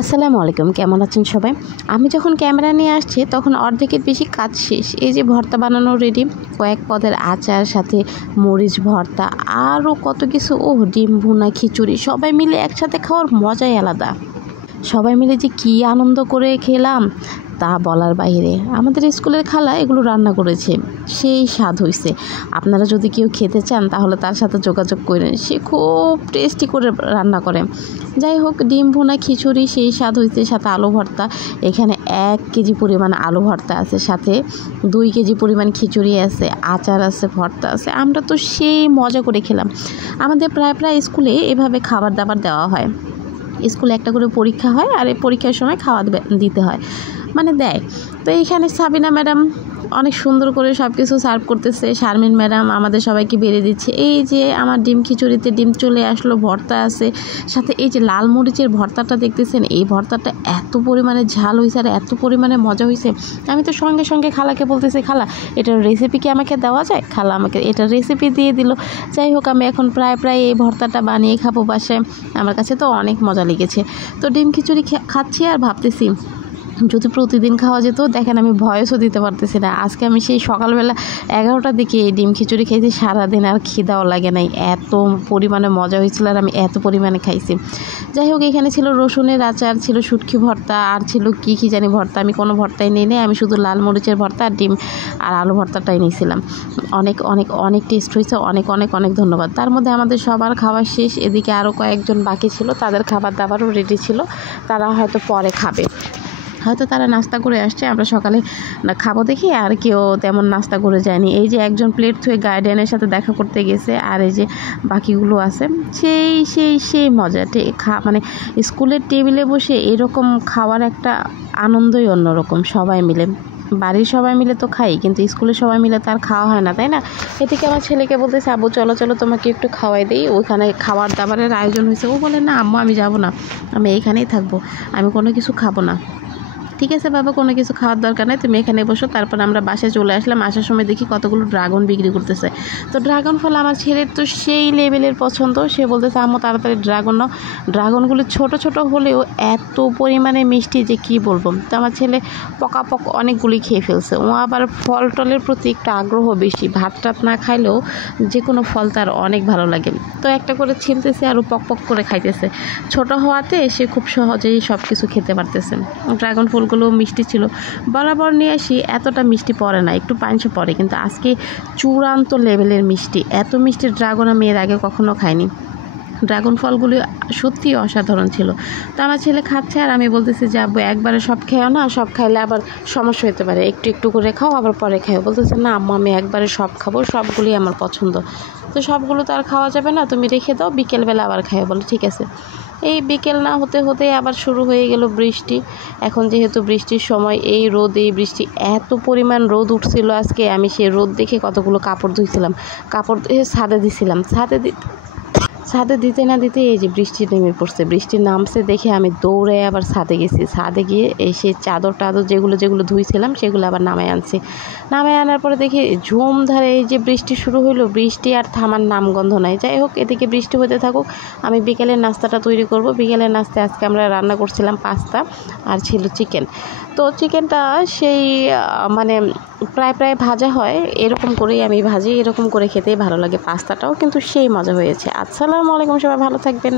আসসালামু আলাইকুম, কেমন আছেন সবাই? আমি যখন ক্যামেরা নিয়ে আসছি তখন অর্ধেকের বেশি কাজ শেষ। এই যে ভর্তা বানানো রেডি, কয়েক পদের আচার, সাথে মরিচ ভর্তা, আরও কত কিছু। ডিম ভুনা, খিচুড়ি, সবাই মিলে একসাথে খাওয়ার মজাই আলাদা। সবাই মিলে যে কী আনন্দ করে খেলাম তা বলার বাইরে। আমাদের স্কুলের খালা এগুলো রান্না করেছে, সেই স্বাদ হয়েছে। আপনারা যদি কেউ খেতে চান তাহলে তার সাথে যোগাযোগ করেন, সে খুব টেস্টি করে রান্না করে। যাই হোক, ডিম ভুনা, খিচুড়ি সেই স্বাদ হয়েছে, সাথে আলু ভর্তা। এখানে 1 কেজি পরিমাণ আলু ভর্তা আছে, সাথে 2 কেজি পরিমাণ খিচুড়ি আছে, আচার আছে, ভর্তা আছে। আমরা তো সেই মজা করে খেলাম। আমাদের প্রায় স্কুলে এভাবে খাবার দাবার দেওয়া হয়। স্কুলে একটা করে পরীক্ষা হয়, আর এই পরীক্ষার সময় খাওয়া দিতে হয়, মানে দেয়। তো এইখানে সাবিনা ম্যাডাম অনেক সুন্দর করে সব কিছু সার্ভ করতেছে। শারমিন ম্যাডাম আমাদের সবাইকে বেড়ে দিচ্ছে। এই যে আমার ডিম খিচুড়িতে ডিম চলে আসলো, ভর্তা আছে, সাথে এই যে লাল মরিচের ভর্তাটা দেখতেছেন, এই ভর্তাটা এত পরিমাণে ঝাল হয়েছে আর এত পরিমাণে মজা হয়েছে। আমি তো সঙ্গে সঙ্গে খালাকে বলতেছি, খালা এটার রেসিপি কি আমাকে দেওয়া যায়? খালা আমাকে এটার রেসিপি দিয়ে দিল। যাই হোক, আমি এখন প্রায় এই ভর্তাটা বানিয়ে খাবো বাসায়। আমার কাছে তো অনেক মজা লেগেছে। তো ডিম খিচুড়ি খাচ্ছি আর ভাবতেছি, যদি প্রতিদিন খাওয়া যেত। দেখেন, আমি ভয়েসও দিতে পারতেছি না। আজকে আমি সেই সকালবেলা 11টার দিকে এই ডিম খিচুড়ি খাইছি, সারাদিন আর খিদাও লাগে নাই, এত পরিমাণে মজা হয়েছিল আর আমি এত পরিমাণে খাইছি। যাই হোক, এখানে ছিল রসুনের আচার, ছিল শুটকি ভর্তা, আর ছিল কী জানি ভর্তা। আমি কোনো ভর্তাই নিই নাই, আমি শুধু লাল মরিচের ভর্তা আর ডিম আর আলু ভর্তাটাই নিয়েছিলাম। অনেক অনেক অনেক টেস্ট হয়েছে। অনেক অনেক অনেক ধন্যবাদ। তার মধ্যে আমাদের সবার খাবার শেষ। এদিকে আরও কয়েকজন বাকি ছিল, তাদের খাবার দাবারও রেডি ছিল। তারা হয়তো পরে খাবে, হয়তো তারা নাস্তা করে আসছে। আমরা সকালে খাবো দেখি আর কেউ তেমন নাস্তা করে যায়নি। এই যে একজন প্লেট থুয়ে গার্ডিয়ানের সাথে দেখা করতে গেছে, আর এই যে বাকিগুলো আছে। সেই মজা মানে স্কুলের টেবিলে বসে এরকম খাওয়ার একটা আনন্দই অন্যরকম। সবাই মিলে, বাড়ির সবাই মিলে তো খাই, কিন্তু স্কুলের সবাই মিলে তার খাওয়া হয় না, তাই না? এদিকে আমার ছেলেকে বলতেছে, আব্বু চলো তোমাকে একটু খাওয়াই দিই। ওইখানে খাবার দাবারের আয়োজন হয়েছে। ও বলে, না আম্মু, আমি যাব না, আমি এইখানেই থাকবো, আমি কোনো কিছু খাবো না। ঠিক আছে বাবা, কোনো কিছু খাওয়ার দরকার নেই, তুমি এখানে বসো। তারপর আমরা বাসায় চলে আসলাম। আসার সময় দেখি কতগুলো ড্রাগন বিক্রি করতেছে। তো ড্রাগন ফল আমার ছেলের তো সেই লেভেলের পছন্দ। সে বলতেছে, আম্মু তাড়াতাড়ি ড্রাগন নাও। ড্রাগনগুলো ছোট হলেও এত পরিমাণে মিষ্টি যে কি বলবো। তো আমার ছেলে পক অনেকগুলি খেয়ে ফেলছে। ও আবার ফল টলের প্রতি একটু আগ্রহ বেশি। ভাত টাত না খাইলেও যে কোনো ফল তার অনেক ভালো লাগে। তো একটা করে ছিলতেছে আর ও পক করে খাইতেছে। ছোট হওয়াতে সে খুব সহজেই সব কিছু খেতে পারতেছে। ড্রাগন ফুলগুলো মিষ্টি ছিল। বরাবর নিয়ে আসি, এতটা মিষ্টি পড়ে না, একটু পাঞ্চে পড়ে, কিন্তু আজকে চূড়ান্ত লেভেলের মিষ্টি। এত মিষ্টি ড্রাগন আমি এর আগে কখনো খাইনি। ড্রাগন ফলগুলি সত্যি অসাধারণ ছিল। তো আমার ছেলে খাচ্ছে আর আমি বলতেছি যে, আব্বু একবারে সব খেও না, সব খাইলে আবার সমস্যা হতে পারে, একটু করে খাও, আবার পরে খাও। বলতেছে, না আম্মু, আমি একবারে সব খাবো, সবগুলি আমার পছন্দ। তো সবগুলো তো আর খাওয়া যাবে না, তুমি রেখে দাও, বিকেলবেলা আবার খাও। বলে ঠিক আছে। এই বিকেল না হতে আবার শুরু হয়ে গেল বৃষ্টি। এখন যেহেতু বৃষ্টির সময়, এই রোদ, এই বৃষ্টি, এত পরিমাণ রোদ উঠছিল আজকে। আমি সেই রোদ দেখে কতগুলো কাপড় ধুইছিলাম, কাপড় ধুয়ে ছাদে দিছিলাম। ছাদে দিতে না দিতে এই যে বৃষ্টি নেমে পড়ছে। বৃষ্টি নামছে দেখে আমি দৌড়ে আবার ছাদে গেছি। ছাদে গিয়ে এই সেই চাদর যেগুলো ধুইছিলাম সেগুলো আবার নামায় আনছি। নামায় আনার পরে দেখি ঝুম ধারে এই যে বৃষ্টি শুরু হলো। বৃষ্টি আর থামার নামগন্ধ নাই। যাই হোক, এদিকে বৃষ্টি হতে থাকুক, আমি বিকেলের নাস্তাটা তৈরি করব। বিকেলের নাস্তায় আজকে আমরা রান্না করছিলাম পাস্তা, আর ছিল চিকেন। তো চিকেনটা সেই মানে প্রায় ভাজা হয়, এরকম করেই আমি ভাজি, এরকম করে খেতেই ভালো লাগে। পাস্তাটাও কিন্তু সেই মজা হয়েছে। আসসালামু আলাইকুম, সবাই ভালো থাকবেন।